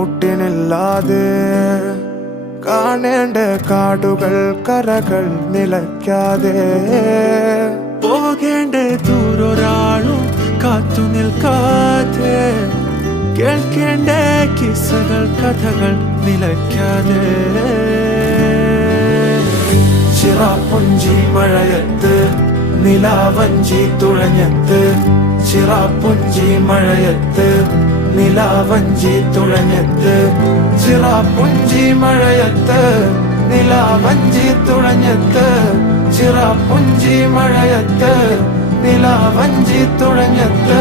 കുട്ടിനില്ലാതെ കാണേണ്ട കാടുകൾ കരകൾ നിലയ്ക്കാതെ പോകേണ്ട ദൂരൊരാളും കാത്തു നിൽക്കാതെ കേൾക്കേണ്ട കിസ്സകൾ കഥകൾ നിലയ്ക്കാതെ ചിറാപ്പുഞ്ചി മഴയത്ത് നിലാവഞ്ചി തുഴഞ്ഞത്ത് ചിറാപ്പുഞ്ചി മഴയത്ത് നിലാവഞ്ചി തുഴഞ്ഞത്ത് ചിറാപ്പുഞ്ചി മഴയത്ത് നിലാവഞ്ചി തുഴഞ്ഞത്ത് ചിറാപ്പുഞ്ചി മഴയത്ത് നിലാവഞ്ചി തുഴഞ്ഞത്ത്